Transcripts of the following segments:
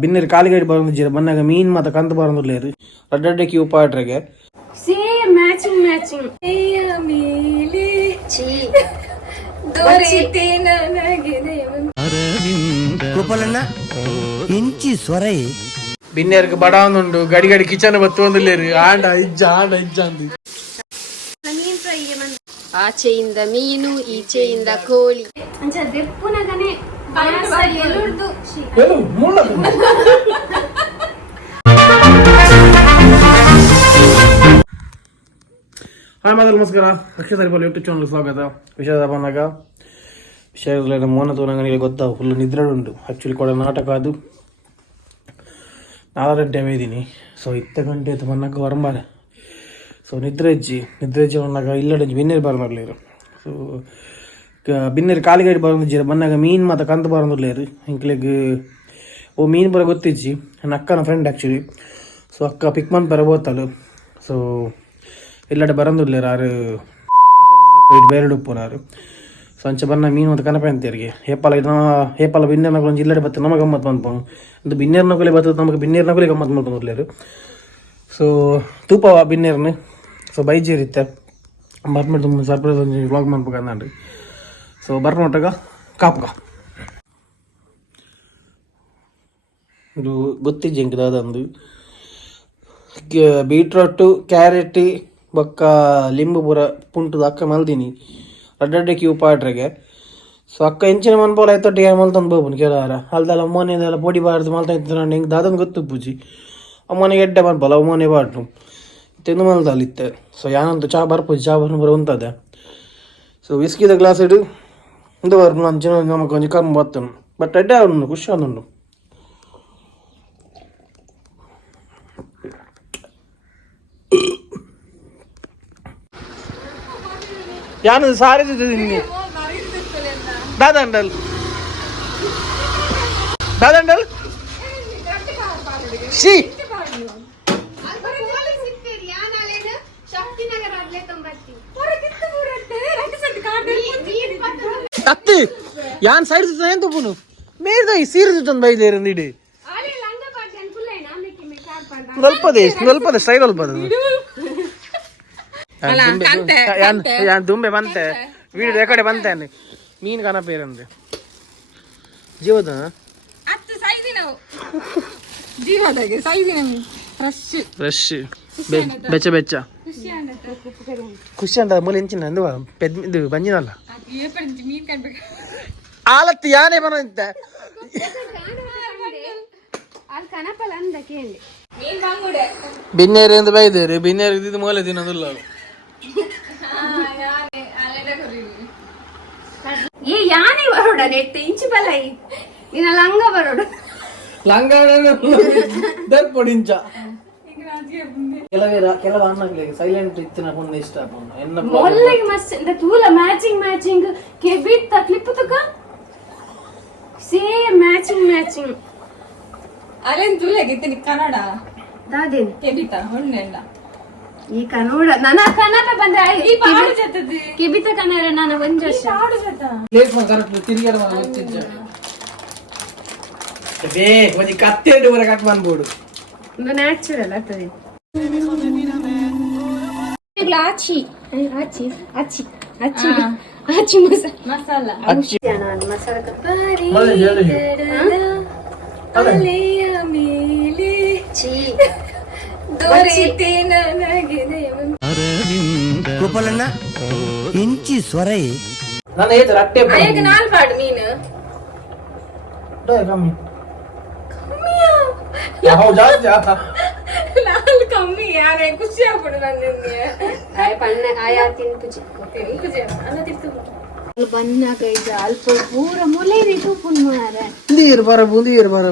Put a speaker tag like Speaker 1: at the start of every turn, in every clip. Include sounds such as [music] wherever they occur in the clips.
Speaker 1: ಬಿನ್ನೀರು ಕಾಲಿಗಡಿ ಬರೋದಿದ್ದೀರ ಬಂದಾಗ ಮೀನ್ ಮತ್ತೆ ಬರೋದು ಬರೋದಿಲ್ಲ ರಡ್ಡೆ ಕ್ಯೂ ಪಾಟ್ರಿಗೆ
Speaker 2: ಸೇಮ್ ಮ್ಯಾಚಿಂಗ್ ಮ್ಯಾಚಿಂಗ್. ಮೇಲೆ ದೊರೆತೆ ನನಗೆ
Speaker 3: ಕೃಪಲನ್ನ ಇಂಚಿ ಸ್ವರೈ.
Speaker 1: ಬಿನ್ನೇರ್ಗೆ ಬಡಾವನುಂಡು ಗಡಿ ಗಡಿ ಕಿಚನ್ ಬತ್ತು ಒಂದಿಲ್ಲೇರಿ ಆಂಡ ಇಜ್ಜ ಆಂಡ ಇಜ್ಜ ಅಂದಿ.
Speaker 4: ಆಚೆಯಿಂದ ಮೀನು ಈಚೆಯಿಂದ ಕೋಳಿ.
Speaker 2: ಅಂಚ ದೆಪ್ಪುನಗನೆ
Speaker 1: ಮುಳ್ಳ ಹಾಯ್ ಮಾದಲ್ ನಮಸ್ಕಾರ. ಅಕ್ಷಯ್ ಸರಿಪಾಲ್ ಯೂಟ್ಯೂಬ್ ಚಾನಲ್ ಸ್ವಾಗತ. ವಿಷಯದ ಬಂದಾಗ ವಿಷಯಗಳ ಮೋನ ನನಗೆ ಗೊತ್ತಾ ಫುಲ್ ನಿದ್ರೆ ಉಂಟು. ಆ್ಯಕ್ಚುಲಿ ಕೂಡ ನಾಟಕ ಅದು. ನಾಲ್ಕು ಗಂಟೆ ಮೇದಿನಿ ಸೊ ಇತ್ತ ಗಂಟೆ ಆಯ್ತು ಬಂದಾಗ ವರಂಬಾರೆ ಸೊ ನಿದ್ರೆ ಇಜ್ಜಿ ನಿದ್ರೆ ಇಜ್ಜಿ ಬಂದಾಗ ಇಲ್ಲಡೆ ಬಿನ್ನೇರು ಬರಲಿರು ಸೊ ಬಿನ್ನೇರು ಕಾಲಿಗಡಿ ಬರೋದಿಜ್ಜಿ ಬಂದಾಗ ಮೀನ್ ಮತ್ತು ಕಂತ ಬರೋದಿಲ್ಲ ಇಂಕ್ಲೆಗ್ ಓ, ಮೀನು ಬರೋ ಗೊತ್ತಿಜ್ಜಿ. ನನ್ನ ಅಕ್ಕನ ಫ್ರೆಂಡ್ ಆ್ಯಕ್ಚುಲಿ ಸೊ ಅಕ್ಕ ಪಿಕ್ ಮಂತ್ ಬರಬೋತಲ್ಲ ಬೋತಲು ಸೊ ಇಲ್ಲಡೆ ಬರಂದಿಲ್ಲ ಆರು ಬೇರೆಡು ಉಪ್ಪುನಾರು ಸೊ ಅಂಚೆ ಬನ್ನ ಮೀನು ಮತ್ತು ಕನಪ ಅಂತೇರಿಗೆ ಹೇಪಲ ಇದು ಹೇಪಲ ಬಿನ್ನೇರ್ ನಕಲು ಒಂದು ಇಲ್ಲಡೆ ಬತ್ತು ನಮಗೆ ಗಮ್ಮತ್ತು ಬಂದ್ಪೋನು ಒಂದು ಬಿನ್ನೇರ್ ನಕಲೆ ಬರ್ತದೆ ನಮಗೆ ಬಿನ್ನೇರ್ ನಕಲೆ ಗಮ್ಮತ್ತು ಮಾಡ್ಕೊಂಡಿರ್ಲೇರು ಸೊ ತೂಪವ ಬಿನ್ನೇರ್ನ. ಸೊ ಬೈಜಿ ಇರುತ್ತೆ. ಬರ್ಮೇಲೆ ತುಂಬ ಸರ್ಪ್ರೈಸ್ ಒಂದು ವ್ಲಾಗ್ ಮಾಡ್ಬೇಕು ಅಂದ್ರಿ ಸೊ ಬರ್ನೊಟ್ಟಾಗ ಕಾಪ್ಗ ಇದು ಗೊತ್ತಿಜ್ಜಿ ಇಂಕದ ಅದೊಂದು ಬೀಟ್ರೋಟು ಕ್ಯಾರೆಟ್, ಬೊಕ್ಕ ಲಿಂಬು ಪೂರ ಪುಂಟುದು ಅಕ್ಕ ಮಲ್ದಿನಿ. ಅಡ್ಡಡ್ಡೆ ಕ್ಯೂ ಪಾಡ್ರಿಗೆ. ಸೊ ಅಕ್ಕ ಹೆಂಚಿನ ಮನ್ಪೋಲ ಆಯ್ತೊಟ್ಟಿಗೆ ಏನು ಮಲ್ತಂದು ಬೋಬನ್ ಕೆಲವಾರ ಅಲ್ದಲ್ಲ ಅಮ್ಮನೆದೆಲ್ಲ ಪೊಡಿ ಬಾರ್ದು ಮಲ್ತ ನಾನು ಹಿಂಗೆ ದಾದನ್ ಗೊತ್ತು ಪೂಜಿ. ಅಮ್ಮನಿಗೆ ಎಡ್ಡೆ ಮನ್ಪಲ್ಲ ಅಮ್ಮನೆ ಬಾಟ್ರು. ತಿಂದು ಮಲ್ದಲ್ಲಿತ್ತೆ ಸೊ ಯಾನಂತ ಚಾ ಬರ್ಪೂಜಿ, ಚಾ ಬರ್ನು ಬರ ಉಂತದೆ. ಸೊ ವಿಸ್ಕಿದ ಗ್ಲಾಸ್ ಇಡು. ಇಂದು ಬರ್ನು ಅಂಚಿನ ನಮಗೆ ಕೊಂಚ ಕಮ್ಮಿ ಬತ್ತನು ಬಟ್ ಎಡ್ಡೆ ಅವನು ಖುಷಿ ಅವನು ಯಾನು ಸಾರಿ ನಿನ್ನೆ ದಾದಂಡಲ್ ದಾದಂಡಲ್ ಶಿ ಅತ್ತಿ ಯಾನ್ ಸೈಡ್ ಏನ್ ತುಪ್ಪುನು? ಮೇರ್ದ ಈ ಸೀರೆ ತಂದು ಬೈದೇರ ನೀಡಿ. ಸ್ವಲ್ಪದೇ ಸ್ವಲ್ಪದೇ ಸ್ಟೈಲ್ ಅಲ್ಪದ ಯಾನ್ ದುಂಬೆ ಬಂತೆ. ವೀಡಿಯೋ ಕಡೆ ಬಂತೇನೆ. ಮೀನ್ ಕನ ಪೇರಂದೆ ಜೀವದ?
Speaker 4: ಜೀವದಾಗೆ ಸೈಜಿನ ಫ್ರೆಶ್
Speaker 1: ಫ್ರೆಶ್ ಬೆಚ್ಚ ಬೆಚ್ಚ. ಖುಷಿ ಅಂತ ಮೂಲೆ ಎಂಚಿನ ಅಂದು ಪೆದ್ ಇದು ಬಂಜಿನಲ್ಲ?
Speaker 4: ಮೀನ್ యానే మనం
Speaker 1: ಬಿನ್ನೇರಿ ಅಂತ ಬೈದೇರಿ ಬಿನ್ನೇರಿ ಇದ್ದಿದ್ದು ಮೂಲೆ ತಿನ್ನೋದಿಲ್ಲ ಅವ್ರು.
Speaker 2: ಏ ಯಾನೇ ಬರೋಡ ನೆಟ್ಟೆ ಇಂಚು ಬಲ್ಲ ನಿನ್ನ ಲಂಗ ಬರೋಡು.
Speaker 1: ಲಂಗ ದರ್ಪಡಿಂಚ ಕೆಲವೇ ಕೆಲವು ಅನ್ನಗಳಿಗೆ ಸೈಲೆಂಟ್ ಇತ್ತಿನ ಪುಣ್ಯ ಇಷ್ಟ
Speaker 2: ಮೊಲ್ಲೆಗೆ ಮಸ್ತ್ ಇಂದ ತೂಲ ಮ್ಯಾಚಿಂಗ್ ಮ್ಯಾಚಿಂಗ್ ಕೆಬಿತ್ತ ಕ್ಲಿಪ್ ತುಕ? ಮ್ಯಾಚಿಂಗ್ ಮ್ಯಾಚಿಂಗ್
Speaker 4: ಅಲ್ಲೇನ್ ತುಲಾಗಿತ್ತೀನಿ ಕನ್ನಡ.
Speaker 2: ದಾದೇನು?
Speaker 4: ಕೆಬಿತ ಹೊಣ್ಣೆಲ್ಲ
Speaker 2: ಈ ಕನ್ನಡ ನನ್ನ ಕನ್ನಡ ಬಂದ್ರೆ
Speaker 4: ಈ ಪಾಡು ಜೊತೆದಿ
Speaker 2: ಕೆಬಿತ ಕನ್ನಡ ನಾನು ಒಂದ್ ವರ್ಷ.
Speaker 4: ಪಾಡು ಜೊತೆ.
Speaker 1: ಪ್ಲೇಸ್ ಕರೆಕ್ಟ್ ತಿರುಗಿ ಗೊತ್ತಿದ್ದ. ಬೇ ಒಂಜಿ ಕತ್ತೆ ಹೊರಗೆ ಹಾಕಿ ಬಂದ್ಬೋಡು.
Speaker 2: ಒಂದು ನ್ಯಾಚುರಲ್ ಆಗ್ತದೆ. ಆಚಿ. ಆಚಿ ಆಚಿ. ಆಚಿ ಆಚಿ ಮಸಾಲ.
Speaker 4: ಮಸಾಲ ಅಲೆಯ ಮೇಲೆ
Speaker 2: ಚೀ
Speaker 4: ದೊರೆತೆ ನನಗೆ
Speaker 3: ಗೋಪಾಲಣ್ಣ ಇಂಚಿ ಸೊರೈ
Speaker 1: ನಾನು ಹೇಳ್ತಾರೆ ರಟ್ಟೆ
Speaker 4: ಅಯ್ಯಕ್ಕೆ ನಾಲ್ ಪಾಡು ಮೀನು.
Speaker 1: ಕಮ್ಮಿ. ಯಾವ ಜಾಸ್ತಿ ಆತ
Speaker 4: ನಾಲ್ ಕಮ್ಮಿ ಯಾರೇ ಖುಷಿ ಆಗ್ಬಿಡು ನನ್ನಿಂಗೆ
Speaker 2: ಆಯ ಪಣ್ಣ ಆಯಾ ತಿನ್ಪುಜಿ
Speaker 4: ತಿಂಕು ಜನ ಅನ್ನ ತಿರ್ತು
Speaker 2: ಬನ್ನಾಗ ಇದು ಅಲ್ಪ ಪೂರ ಮುಲೆ ರೀತು ಪುನ್ ಮಾರ
Speaker 1: ನೀರು ಬರ ನೀರು ಬರ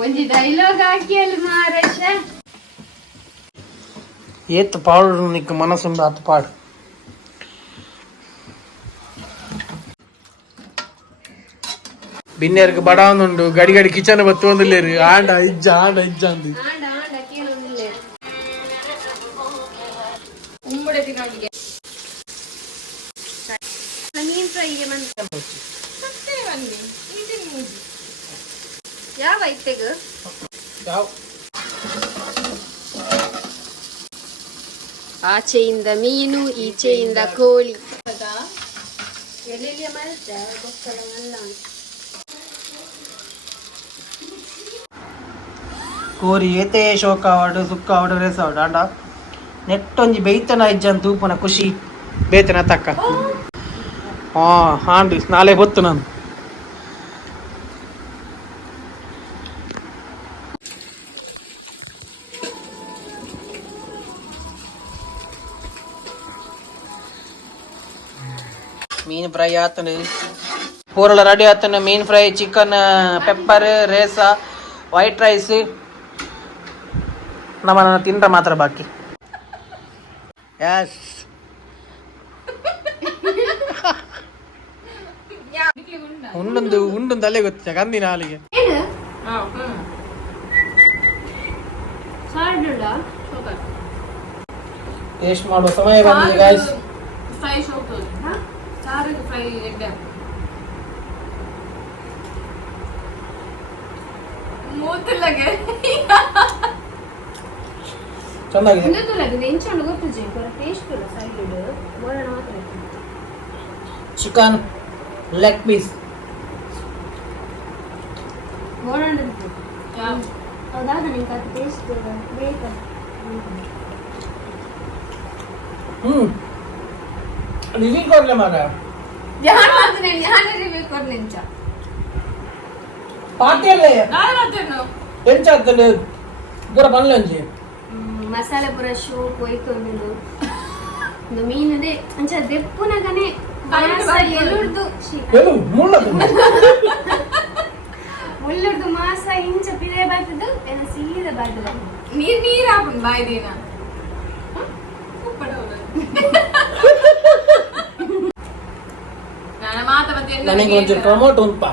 Speaker 2: ಒಂಜಿ ಡೈಲಾಗ್ ಹಾಕಿ ಅಲ್ಲಿ ಮಾರಶ
Speaker 1: ಏತ್ ಪಾಡು ನಿಕ್ಕ ಮನಸ್ಸುಂಡು ಆತ ಪಾಡು ಬಿನ್ನೇರ್ಗೆ ಬಡ ಒಂದುಂಡು ಗಡಿ ಗಡಿ ಕಿಚನ್ ಬತ್ತು ಒಂದಿಲ್ಲೇರಿ ಆಂಡ ಇಜ್ಜ ಆಂಡ ಇಜ್ಜ ಅಂದು
Speaker 2: ಆಂಡ ಆಂಡ ಕೇಳೋದಿಲ್ಲ
Speaker 4: ಉಂಬಡೆ ತಿನ್ನೋನಿಗೆ
Speaker 2: ಮೀನ್ ಫ್ರೈಗೆ ಬಂತ
Speaker 4: ಸತ್ತೇ ಬನ್ನಿ ಇದು ಮೂಜಿ
Speaker 2: ಯಾವ ಇತ್ತೆಗ
Speaker 1: ಯಾವ?
Speaker 2: ಆಚೆಯಿಂದ ಮೀನು ಈಚೆಯಿಂದ ಕೋಳಿ. ಎಲೆಲಿಯ ಮರದ ಗೊತ್ತಲ್ಲ ಎಲ್ಲ ಉಂಟು.
Speaker 1: ಕೋರಿ, ಏತೆ ಶೋಕ ಅವಡು ಸುಕ್ಕ ಅವಡು ರೇಸ ಆಡು ಅಂಡ ನೆಟ್ಟೊಂಜಿ ಬೇತನ ಇಜ್ಜನ್ ತೂಪನ ಖುಷಿ. ಬೇತನ ತಕ್ಕ. ಹಾ ಹಾಂಡ್ರಿ ನಾಳೆ ಹೊತ್ತು ನಾನು. ಮೀನು ಫ್ರೈ ಆತನು. ಪೂರಲ ರೆಡಿ ಆತನು. ಮೀನ್ ಫ್ರೈ, ಚಿಕನ್, ಪೆಪ್ಪರ್, ರೇಸ, ವೈಟ್ ರೈಸ್. ನಮ್ಮ ತಿಂದ್ರೆ ಮಾತ್ರ ಬಾಕಿ. ಎಸ್ ಉಂಡೊಂದು ಉಂಡೊಂದು ಅಲ್ಲೇ ಗೊತ್ತಿಲ್ಲ ಕಂದಿನ ಹಾಲಿಗೆ. ಟೇಸ್ಟ್ ಮಾಡುವ ಸಮಯ ಬಂದಿದೆ ಗಾಯ್ಸ್
Speaker 4: ಫ್ರೈ? ಸಾರಿಗೆ ಫ್ರೈ ಎಡ್ಡೆ ಮೂತಿಲ್ಲಗೆ.
Speaker 1: ಚೆನ್ನಾಗಿದೆ
Speaker 2: ಇನ್ನೊಂದು ಅದು ನೆಂಚೊಂಡು ಗೊತ್ತಿಜ್ಜಿ ಟೇಸ್ಟ್ ಇಲ್ಲ ಸೈಡ್ ಬೋರಣ ಮಾತ್ರ
Speaker 1: ಚಿಕನ್ ಲೆಗ್ ಪೀಸ್
Speaker 2: ಬೋರಣ
Speaker 4: ಯಾವ
Speaker 2: ಹೌದಾದ ನಿಂಗೆ ಅದು ಟೇಸ್ಟ್ ಬೇಕಲ್ಲ
Speaker 1: ಹ್ಮ್ ರಿವ್ಯೂ ಕೊಡ್ಲೆ ಮಾರ
Speaker 2: ಯಾರು ಮಾಡ್ತಾನೆ ಯಾರು ರಿವ್ಯೂ ಕೊಡ್ ನಿಂಚ
Speaker 1: ಪಾತಿಯಲ್ಲೇ
Speaker 4: ನಾನು ಮಾಡ್ತೇನೆ
Speaker 1: ಎಂಚಾಗ್ತದೆ ಪೂರ ಬಂದ್ಲೆ ಒಂಜಿ
Speaker 2: ಮಸಾಲೆ ಪೂರ ಕೊಯ್ತೊಂದು ಕೊಯ್ಕೊಂಡು ಒಂದು ಮೀನದೇ ಅಂಚ ದೆಪ್ಪುನಗನೆ ಮಾಸ ಎಲುರ್ದು ಶೀ,
Speaker 1: ಎಲು ಮುಳ್ಳದು?
Speaker 2: ಮುಳ್ಳುರ್ದು ಮಾಸ ಇಂಚ ಪಿದೆ ಬರ್ತದು ಏನು ಸೀದ ಬರ್ತದ
Speaker 4: ನೀರ್ ನೀರ್ ನಾನು [laughs] ಮಾತ ಮತ್ತೆ
Speaker 1: ನನಗೆ ಒಂಚೂರು ಟೊಮೊಟೊ ಉಂಟು